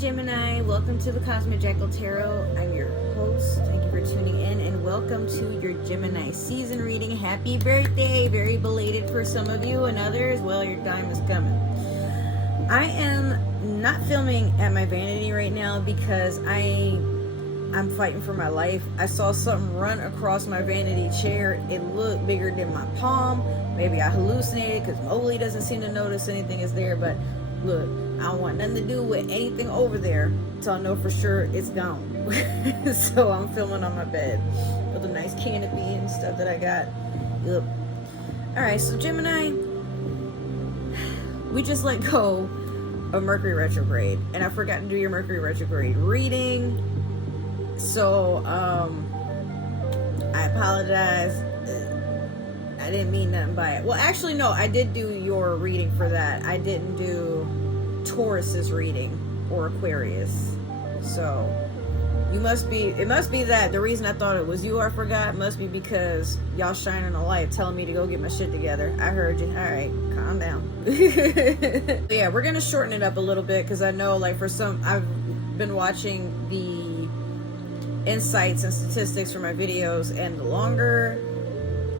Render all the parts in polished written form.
Gemini, welcome to the Cosmic Jackal Tarot. I'm your host. Thank you for tuning in and welcome to your Gemini season reading. Happy birthday! Very belated for some of you, and others, well, your time is coming. I am not filming at my vanity right now because I'm fighting for my life. I saw something run across my vanity chair. It looked bigger than my palm. Maybe I hallucinated because Molly doesn't seem to notice anything is there, but look, I don't want nothing to do with anything over there until I know for sure it's gone. So I'm filming on my bed with a nice canopy and stuff that I got. Yep. Alright, so Gemini, we just let go of Mercury retrograde, and I forgot to do your Mercury retrograde reading. So I apologize. I didn't mean nothing by it. Well, actually, no, I did do your reading for that. I didn't do Taurus's reading or Aquarius. So it must be that the reason I thought it was you I forgot must be because y'all shining a light telling me to go get my shit together. I heard you. All right, calm down. Yeah, we're gonna shorten it up a little bit because I know, like, for some, I've been watching the insights and statistics for my videos, and the longer,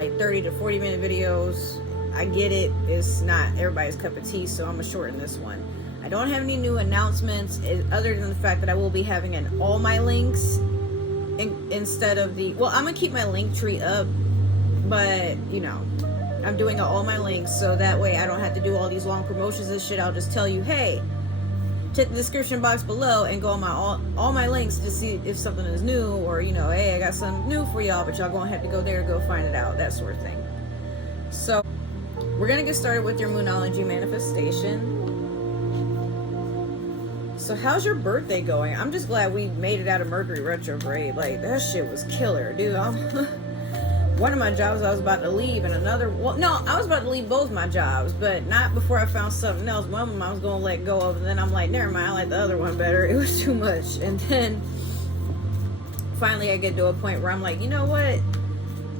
like 30 to 40 minute videos, I get it, it's not everybody's cup of tea, so I'm gonna shorten this one. I don't have any new announcements other than the fact that I will be having all my links instead of the, well, I'm gonna keep my link tree up, but you know, I'm doing all my links so that way I don't have to do all these long promotions and shit. I'll just tell you, hey, check the description box below and go on my all my links to see if something is new, or, you know, hey, I got something new for y'all, but y'all gonna have to go there, go find it out, that sort of thing. So we're gonna get started with your Moonology manifestation. So how's your birthday going? I'm just glad we made it out of Mercury retrograde. Like, that shit was killer, dude. One of my jobs I was about to leave, and another, well, no, I was about to leave both my jobs, but not before I found something else. One of them I was going to let go of, and then I'm like, never mind, I like the other one better. It was too much. And then finally I get to a point where I'm like, you know what?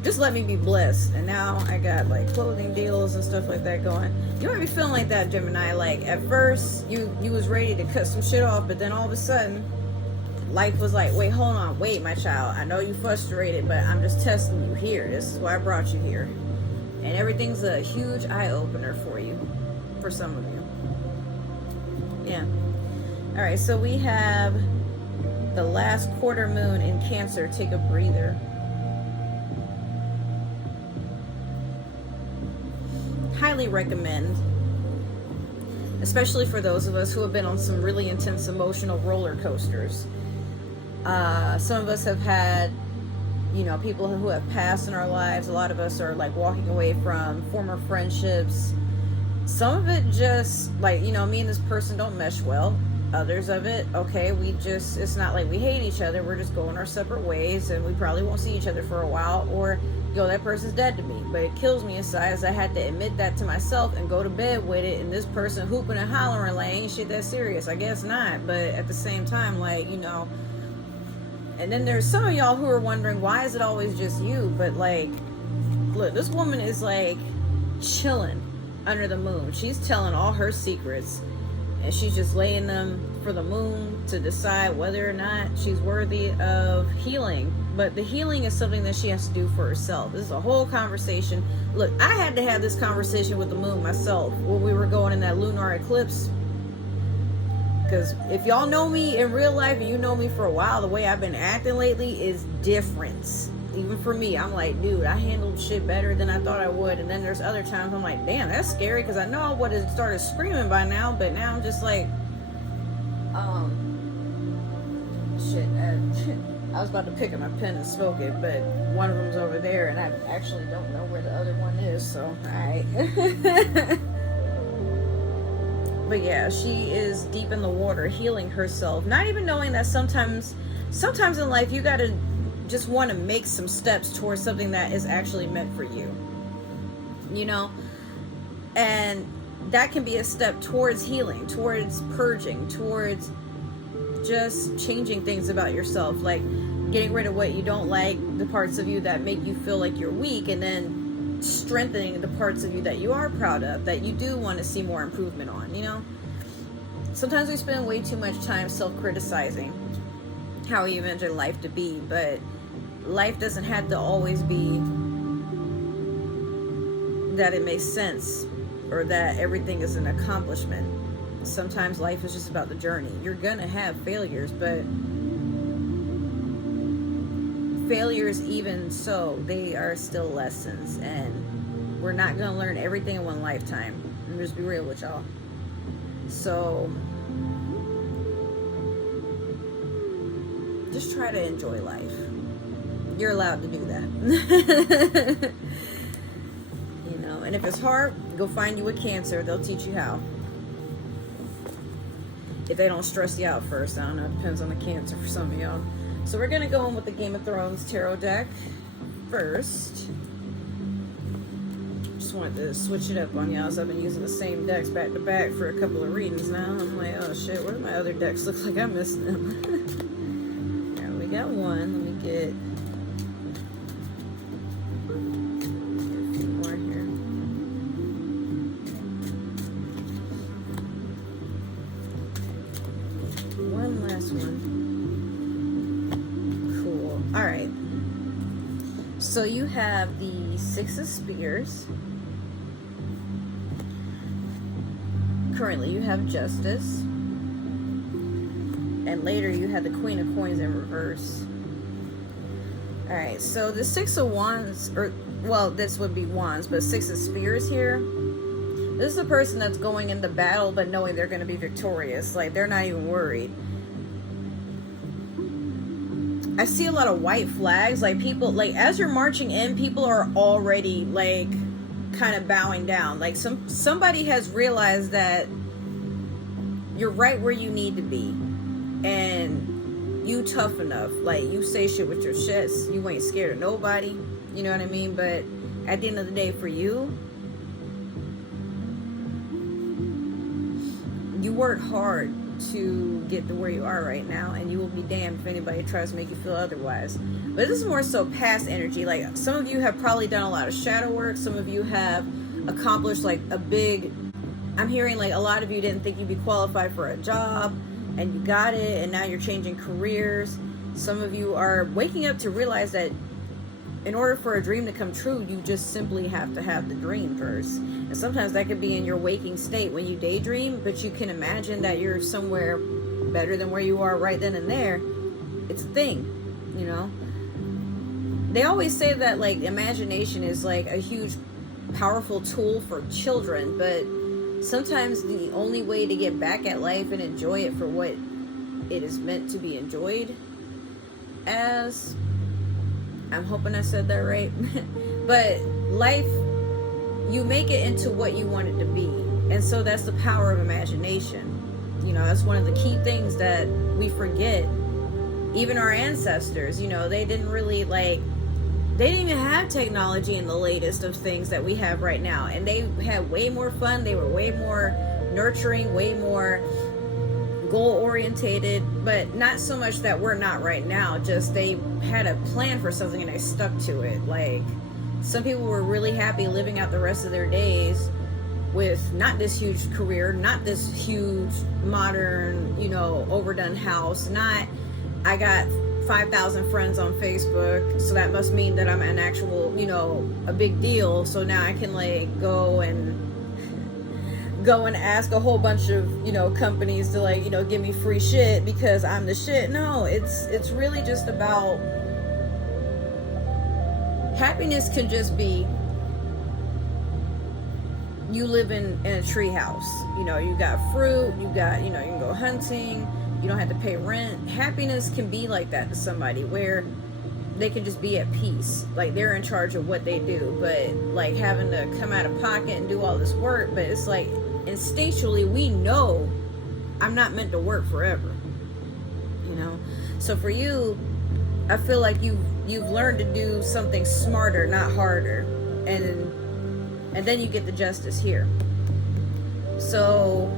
Just let me be blessed. And now I got, like, clothing deals and stuff like that going. You might be feeling like that, Gemini. Like, at first, you was ready to cut some shit off, but then all of a sudden, life was like, wait, hold on, wait, my child. I know you frustrated, but I'm just testing you here. This is why I brought you here. And everything's a huge eye-opener for you, for some of you. Yeah. All right, so we have the last quarter moon in Cancer. Take a breather. Highly recommend, especially for those of us who have been on some really intense emotional roller coasters. Some of us have had, you know, people who have passed in our lives. A lot of us are, like, walking away from former friendships. Some of it just, like, you know, me and this person don't mesh well. Others of it, okay, it's not like we hate each other. We're just going our separate ways, and we probably won't see each other for a while, or, yo, that person's dead to me. But it kills me inside as I had to admit that to myself and go to bed with it, and this person hooping and hollering like, ain't shit that serious. I guess not, but at the same time, like, you know. And then there's some of y'all who are wondering, why is it always just you? But, like, look, this woman is, like, chilling under the moon. She's telling all her secrets, and she's just laying them for the moon to decide whether or not she's worthy of healing. But the healing is something that she has to do for herself. This is a whole conversation. Look, I had to have this conversation with the moon myself when we were going in that lunar eclipse. Because if y'all know me in real life and you know me for a while, the way I've been acting lately is different. Even for me, I'm like, dude, I handled shit better than I thought I would. And then there's other times I'm like, damn, that's scary, because I know I would have started screaming by now, but now I'm just like, shit. I was about to pick up my pen and smoke it, but one of them's over there, and I actually don't know where the other one is, so, alright. But yeah, she is deep in the water, healing herself, not even knowing that sometimes in life you gotta just want to make some steps towards something that is actually meant for you, you know. And that can be a step towards healing, towards purging, towards just changing things about yourself, like getting rid of what you don't like, the parts of you that make you feel like you're weak, and then strengthening the parts of you that you are proud of, that you do want to see more improvement on, you know. sometimes we spend way too much time self-criticizing how we imagine life to be, but life doesn't have to always be that it makes sense or that everything is an accomplishment. Sometimes life is just about the journey. You're gonna have failures, but failures, even so, they are still lessons, and we're not gonna learn everything in one lifetime. Let me just be real with y'all. So just try to enjoy life. You're allowed to do that. You know, and if it's hard, go find you a Cancer. They'll teach you how. If they don't stress you out first. I don't know. It depends on the Cancer for some of y'all. So we're going to go in with the Game of Thrones tarot deck first. Just wanted to switch it up on y'all. So I've been using the same decks back to back for a couple of readings now. I'm like, oh shit, where do my other decks look like I missed them? Yeah, we got one. Let me get a few more here. One last one. Cool. All right. So you have the Six of Spears. Currently you have Justice. And later you have the Queen of Coins in reverse. Alright, so the Six of Wands, or, well, this would be Wands, but Six of Spears here. This is a person that's going into battle but knowing they're going to be victorious. Like, they're not even worried. I see a lot of white flags. Like, people, like, as you're marching in, people are already, like, kind of bowing down. Like, somebody has realized that you're right where you need to be. And you tough enough. Like, you say shit with your chest. You ain't scared of nobody. You know what I mean? But at the end of the day, for you, you work hard to get to where you are right now, and you will be damned if anybody tries to make you feel otherwise. But this is more so past energy. Like, some of you have probably done a lot of shadow work. Some of you have accomplished like a big, I'm hearing like a lot of you didn't think you'd be qualified for a job and you got it, and now you're changing careers. Some of you are waking up to realize that in order for a dream to come true, you just simply have to have the dream first. And sometimes that could be in your waking state when you daydream, but you can imagine that you're somewhere better than where you are right then and there. It's a thing, you know? They always say that, like, imagination is like a huge, powerful tool for children, but sometimes the only way to get back at life and enjoy it for what it is meant to be enjoyed as, I'm hoping I said that right, but life, you make it into what you want it to be. And so that's the power of imagination. You know, that's one of the key things that we forget. Even our ancestors, you know, they didn't really they didn't even have technology in the latest of things that we have right now. And they had way more fun. They were way more nurturing, way more goal-orientated, but not so much that we're not right now. Just they had a plan for something and they stuck to it. Like, some people were really happy living out the rest of their days with not this huge career, not this huge modern, you know, overdone house, not I got 5,000 friends on Facebook, so that must mean that I'm an actual, you know, a big deal. So now I can like go and ask a whole bunch of, you know, companies to like, you know, give me free shit because I'm the shit. No, it's really just about happiness. Can just be you live in a tree house, you know, you got fruit, you got, you know, you can go hunting, you don't have to pay rent. Happiness can be like that to somebody where they can just be at peace, like they're in charge of what they do. But like having to come out of pocket and do all this work, but it's like instinctually we know I'm not meant to work forever, you know. So for you, I feel like you've learned to do something smarter, not harder, and then you get the Justice here. So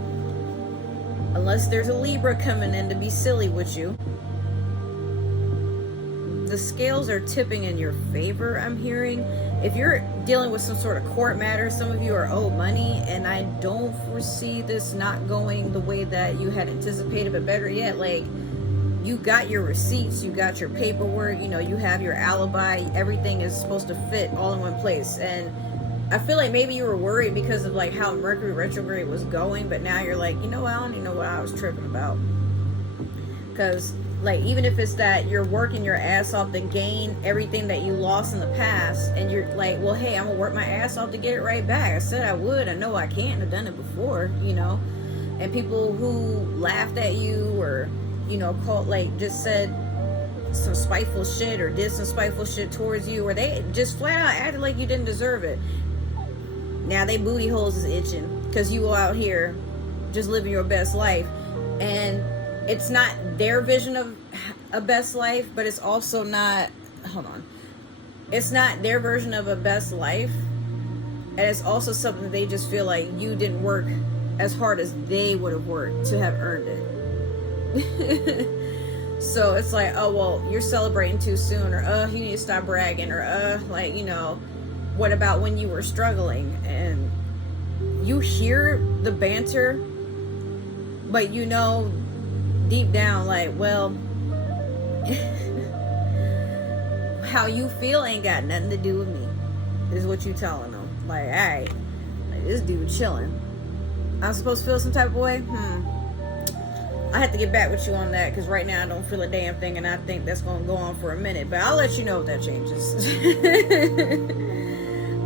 unless there's a Libra coming in to be silly with you, the scales are tipping in your favor, I'm hearing. If you're dealing with some sort of court matter, some of you are owed money, and I don't foresee this not going the way that you had anticipated, but better yet, like, you got your receipts, you got your paperwork, you know, you have your alibi, everything is supposed to fit all in one place. And I feel like maybe you were worried because of like how Mercury retrograde was going, but now you're like, you know what, I don't even know what I was tripping about. Because like, even if it's that you're working your ass off to gain everything that you lost in the past, and you're like, well, hey, I'm gonna work my ass off to get it right back. I said I would, I know I can't, I've done it before, you know. And people who laughed at you, or, you know, called, like, just said some spiteful shit, or did some spiteful shit towards you, or they just flat out acted like you didn't deserve it. Now they booty holes is itching because you out here just living your best life, and it's not their vision of a best life, but it's also not, hold on, it's not their version of a best life, and it's also something that they just feel like you didn't work as hard as they would have worked to have earned it. So it's like, oh, well, you're celebrating too soon, or you need to stop bragging, or like, you know, what about when you were struggling? And you hear the banter, but you know deep down, like, well, how you feel ain't got nothing to do with me, is what you telling them. Like, all right, like, this dude chilling, I'm supposed to feel some type of way? I have to get back with you on that, because right now I don't feel a damn thing, and I think that's going to go on for a minute, but I'll let you know if that changes.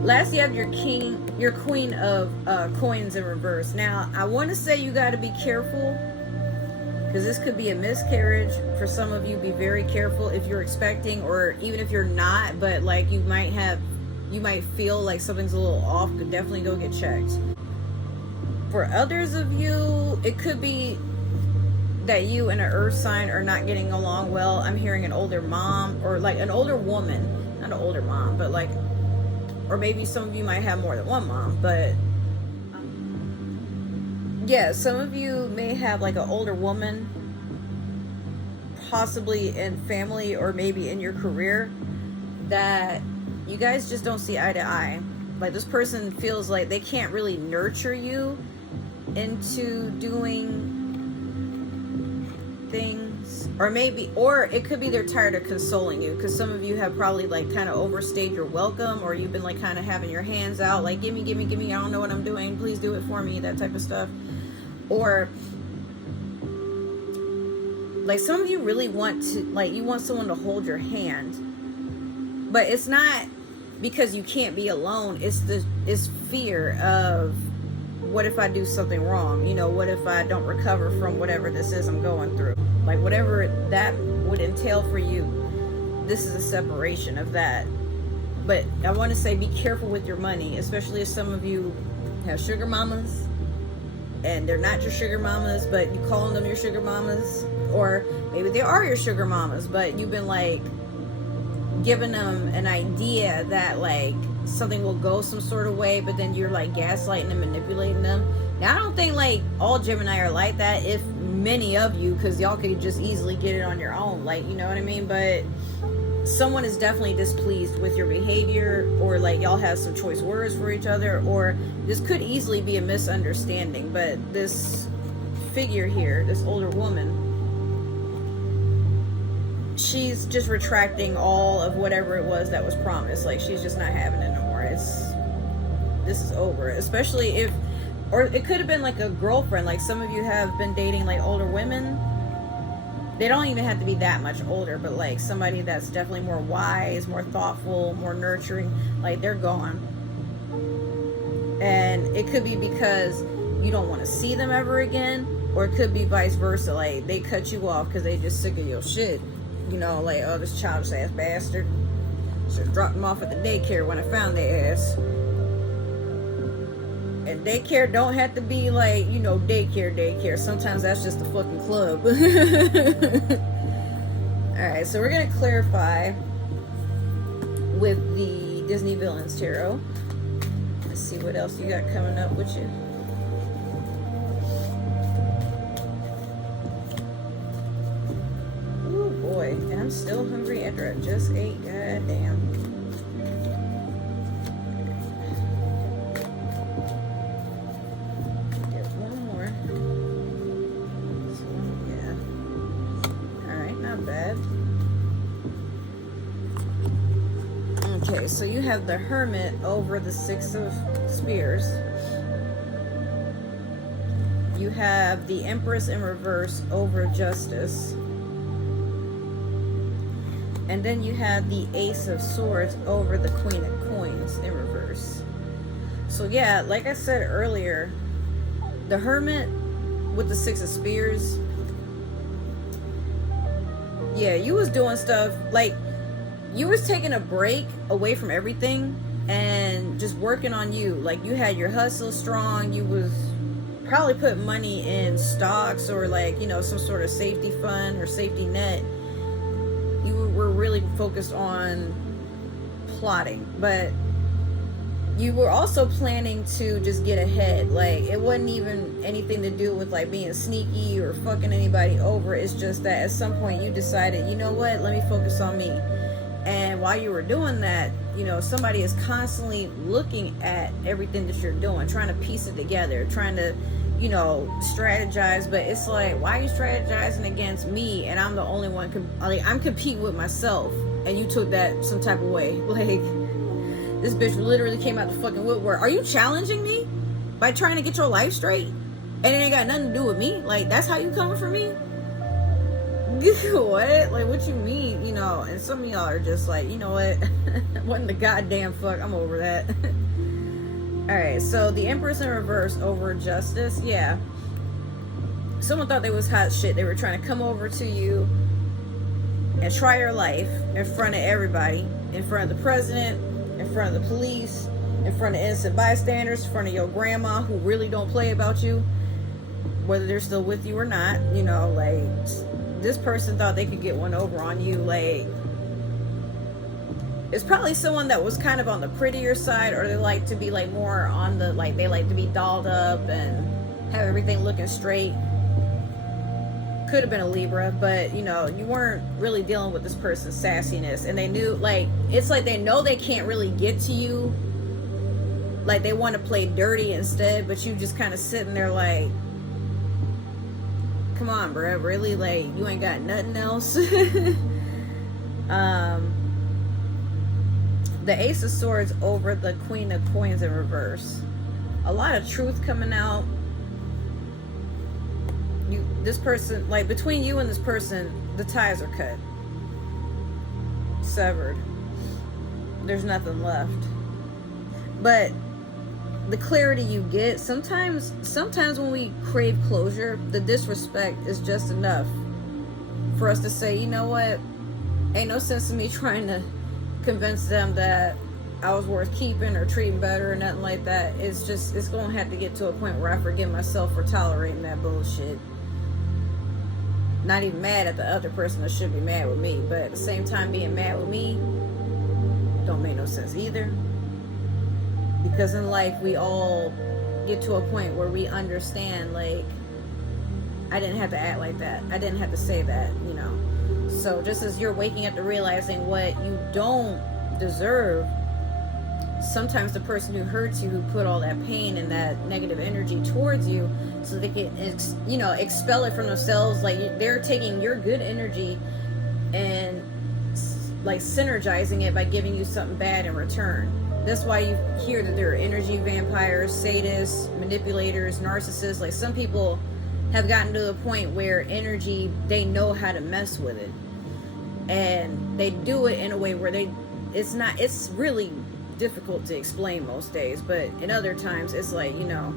Last, you have your queen of coins in reverse. Now, I want to say you got to be careful, because this could be a miscarriage. For some of you, be very careful if you're expecting, or even if you're not, but like you might feel like something's a little off, could definitely go get checked. For others of you, it could be that you and an earth sign are not getting along well. I'm hearing an older mom, or like an older woman, not an older mom, but like, or maybe some of you might have more than one mom, but yeah, some of you may have like an older woman, possibly in family or maybe in your career, that you guys just don't see eye to eye. Like, this person feels like they can't really nurture you into doing things, or maybe, or it could be they're tired of consoling you, because some of you have probably like kind of overstayed your welcome, or you've been like kind of having your hands out, like, give me, I don't know what I'm doing, please do it for me, that type of stuff. Or like, some of you really want to, like, you want someone to hold your hand, but it's not because you can't be alone, it's fear of, what if I do something wrong? You know, what if I don't recover from whatever this is I'm going through? Like, whatever that would entail for you, this is a separation of that. But I want to say, be careful with your money, especially if some of you have sugar mamas, and they're not your sugar mamas, but you calling them your sugar mamas, or maybe they are your sugar mamas, but you've been like giving them an idea that like something will go some sort of way, but then you're like gaslighting and manipulating them. Now, I don't think like all Gemini are like that, if many of you, because y'all could just easily get it on your own, like, you know what I mean? But someone is definitely displeased with your behavior, or like y'all have some choice words for each other, or this could easily be a misunderstanding. But this figure here, this older woman, she's just retracting all of whatever it was that was promised. Like, she's just not having it no more. This is over. Especially if, or it could have been like a girlfriend. Like, some of you have been dating like older women. They don't even have to be that much older, but like somebody that's definitely more wise, more thoughtful, more nurturing. Like, they're gone. And it could be because you don't want to see them ever again, or it could be vice versa. Like, they cut you off because they just sick of your shit. You know, like, oh, this childish ass bastard. Should have dropped them off at the daycare when I found their ass. And daycare don't have to be like, you know, daycare. Sometimes that's just a fucking club. Alright, so we're going to clarify with the Disney Villains Tarot. Let's see what else you got coming up with you. Ooh, boy. and I'm still hungry after I just ate. Goddamn. Get one more. So, yeah. Alright, not bad. Okay, so you have the Hermit over the Six of Spears. You have the Empress in reverse over Justice. And then you have the Ace of Swords over the Queen of Coins in reverse. So yeah, like I said earlier, the Hermit with the Six of Spears, yeah, you was doing stuff like you was taking a break away from everything and just working on you. Like you had your hustle strong. You was probably putting money in stocks or like, you know, some sort of safety fund or safety net. You were really focused on plotting, but you were also planning to just get ahead. Like it wasn't even anything to do with like being sneaky or fucking anybody over. It's just that at some point you decided, you know what, let me focus on me. And while you were doing that, you know, somebody is constantly looking at everything that you're doing, trying to piece it together, trying to, you know, strategize. But it's like, why are you strategizing against me? And I'm the only one, I'm competing with myself. And you took that some type of way. Like, this bitch literally came out the fucking woodwork. Are you challenging me by trying to get your life straight? And it ain't got nothing to do with me? Like, that's how you coming for me? What? Like, what you mean? You know, and some of y'all are just like, you know what? What the goddamn fuck? I'm over that. Alright, so the Empress in reverse over Justice. Yeah. Someone thought they was hot shit. They were trying to come over to you and try your life in front of everybody. In front of the president, in front of the police, in front of innocent bystanders, in front of your grandma who really don't play about you, whether they're still with you or not. You know, like, this person thought they could get one over on you. Like, it's probably someone that was kind of on the prettier side, or they like to be like more on the, like, they like to be dolled up and have everything looking straight. Could have been a Libra, but you know, you weren't really dealing with this person's sassiness, and they knew, like, it's like they know they can't really get to you. Like, they want to play dirty instead, but you just kind of sitting there like, come on, bro, really? Like, you ain't got nothing else? The Ace of Swords over the Queen of Coins in reverse. A lot of truth coming out. This person, like, between you and this person, the ties are cut. Severed. There's nothing left. But the clarity you get, sometimes when we crave closure, the disrespect is just enough for us to say, you know what, ain't no sense in me trying to convince them that I was worth keeping or treating better or nothing like that. It's gonna have to get to a point where I forgive myself for tolerating that bullshit. Not even mad at the other person that should be mad with me, but at the same time, being mad with me don't make no sense either. Because in life, we all get to a point where we understand, like, I didn't have to act like that. I didn't have to say that, you know. So just as you're waking up to realizing what you don't deserve, sometimes the person who hurts you, who put all that pain and that negative energy towards you, so they can, you know, expel it from themselves. Like, they're taking your good energy and, like, synergizing it by giving you something bad in return. That's why you hear that there are energy vampires, sadists, manipulators, narcissists. Like, some people have gotten to the point where energy, they know how to mess with it. And they do it in a way where it's really difficult to explain most days. But in other times, it's like, you know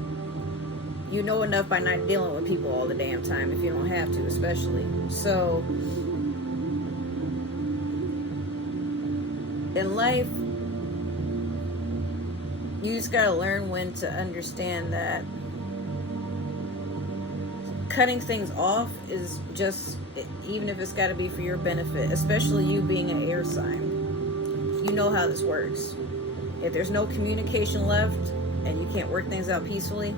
enough by not dealing with people all the damn time, if you don't have to, especially. So, in life, you just gotta learn when to understand that cutting things off is just, even if it's gotta be for your benefit, especially you being an air sign. You know how this works. If there's no communication left and you can't work things out peacefully, you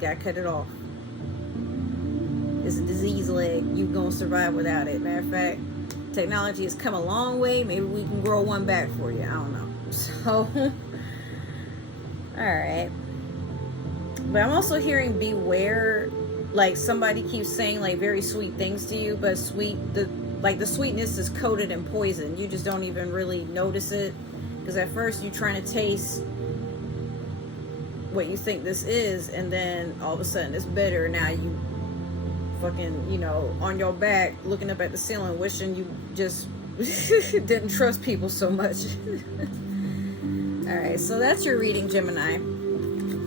gotta cut it off. It's a disease leg. You gonna survive without it. Matter of fact, Technology has come a long way. Maybe we can grow one back for you. I don't know. So, alright. But I'm also hearing beware. Like, somebody keeps saying, like, very sweet things to you, but the sweetness is coated in poison. You just don't even really notice it. Because at first you're trying to taste what you think this is, and then all of a sudden it's bitter. Now you fucking, you know, on your back, looking up at the ceiling, wishing you just didn't trust people so much. Alright, so that's your reading, Gemini.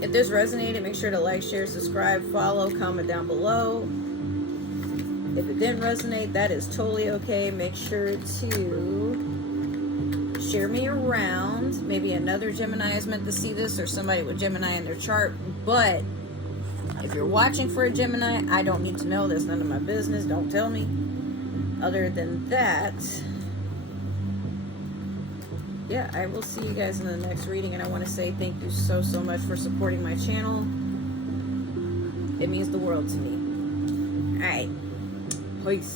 If this resonated, make sure to like, share, subscribe, follow, comment down below. If it didn't resonate, that is totally okay. Make sure to share me around. Maybe another Gemini is meant to see this, or somebody with Gemini in their chart. But if you're watching for a Gemini, I don't need to know. That's none of my business. Don't tell me. Other than that, yeah, I will see you guys in the next reading. And I want to say thank you so much for supporting my channel. It means the world to me. All right. Peace.